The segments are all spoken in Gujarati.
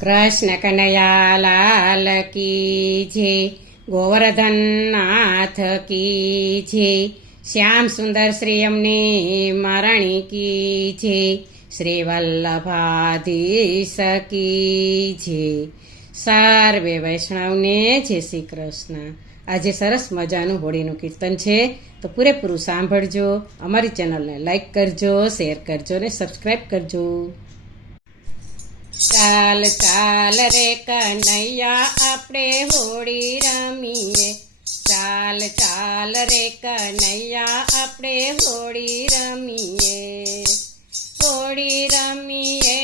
કૃષ્ણ કનૈયા લાલ કી જય, ગોવર્ધન નાથ કી જય, શ્યામ સુંદર શ્રી અમને મરણી કી જય, શ્રી વલ્લભાધીશ કી જય. સર્વે વૈષ્ણવને જય શ્રી કૃષ્ણ. આજે સરસ મજાનું હોળીનું કીર્તન છે, તો પૂરેપૂરું સાંભળજો. અમારી ચેનલને લાઈક કરજો, શેર કરજો ને સબસ્ક્રાઈબ કરજો. ચાલ ચાલ રે કનૈયા આપણે હોળી રમીએ, ચાલ ચાલ રે કનૈયા આપણે હોળી રમીએ. હોળી રમીએ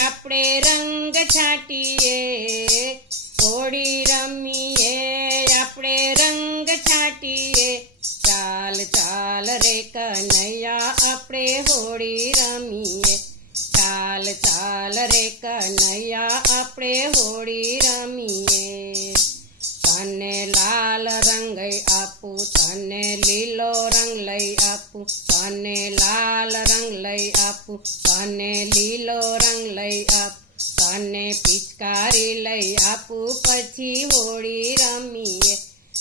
આપણે રંગ છાંટીએ, હોળી રમીએ આપણે રંગ છાંટીએ. ચાલ ચાલ રે કનૈયા આપણે હોળી રમીએ, ચાલ ચાલ રે કનૈયા આપણે હોળી રમીએ. તને લાલ રંગ આપું, તને લીલો રંગ લઈ આપું, તને લાલ રંગ લઈ આપું, તને લીલો રંગ લઈ આપું, તને પિચકારી લઈ આપું, પછી હોળી રમીએ.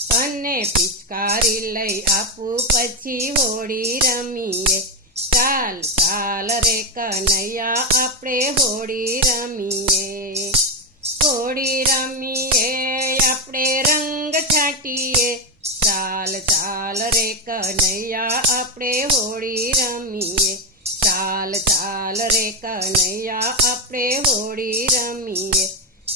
તને પિચકારી લઈ આપું, પછી હોળી રમીએ. ચાલ ચાલ રે કનૈયા આપણે હોળી રમીએ. હોળી રમીએ આપણે રંગ છાંટીએ, ચાલ ચાલ રે કનૈયા આપણે હોળી રમીએ. ચાલ ચાલ રે કનૈયા આપણે હોળી રમીએ.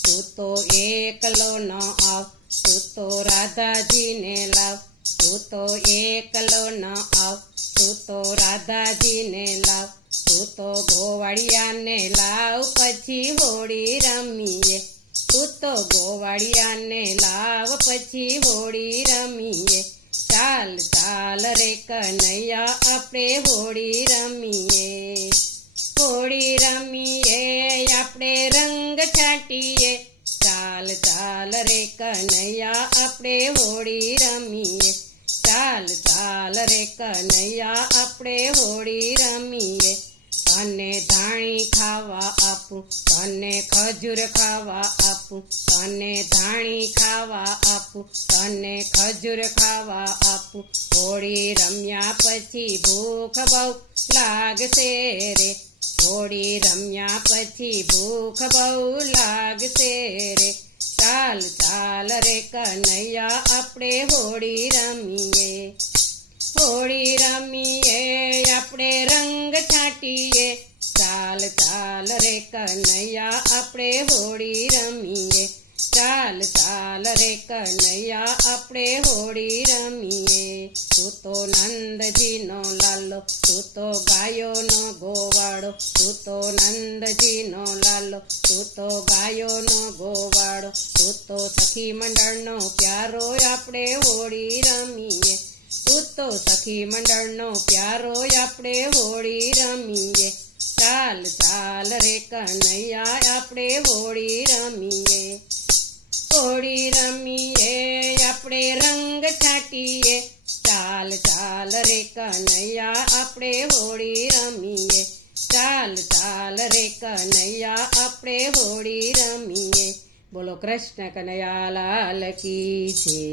તું તો એકલો ન આવ, તું તો રાધાજીને લાવ, તું તો એકલો ન આવ, તું તો રાધાજીને લાવ, તું તો ગોવાળિયાને લાવ, પછી હોળી રમીએ. તું તો ગોવાળિયાને લાવ, પછી હોળી રમીએ. ચાલ ચાલ રે કનૈયા આપણે હોળી રમીએ. હોળી રમીએ આપણે રંગ છાંટીએ, ચાલ ચાલ રે કનૈયા આપણે હોળી રમીએ. ચાલ ચાલ રે કનૈયા આપણે હોળી રમીએ. તને ધાણી ખાવા આપું, તને ખજૂર ખાવા આપું, તને ધાણી ખાવા આપું, તને ખજૂર ખાવા આપું. હોળી રમ્યા પછી ભૂખ બહુ લાગશે રે, હોળી રમ્યા પછી ભૂખ બહુ લાગશે રે. ચાલ ચાલ રે કનૈયા આપણે હોળી રમીએ. હોળી રમીએ આપણે રંગ છાંટીએ, ચાલ ચાલ રે કનૈયા આપણે હોળી રમીએ. ચાલ ચાલ રે કનૈયા આપણે હોળી રમીએ. તું તો નંદજીનો લાલો, તું તો ગાયોનો ગોવાળો, તું તો નંદજીનો લાલો, તું તો ગાયોનો ગોવાળો, તું તો સખી મંડળનો પ્યારો આપણે હોળી રમીએ. તું તો સખી મંડળનો પ્યારો આપણે હોળી રમીએ. ચાલ ચાલ રે કનૈયા આપણે હોળી રમીએ. હોળી રમીએ આપણે રંગ છાંટીએ, ચાલ ચાલ રે કનૈયા આપણે હોળી રમીએ. ચાલ ચાલ રે કનૈયા આપણે હોળી રમીએ. બોલો કૃષ્ણ કનૈયા લાલ કી જય.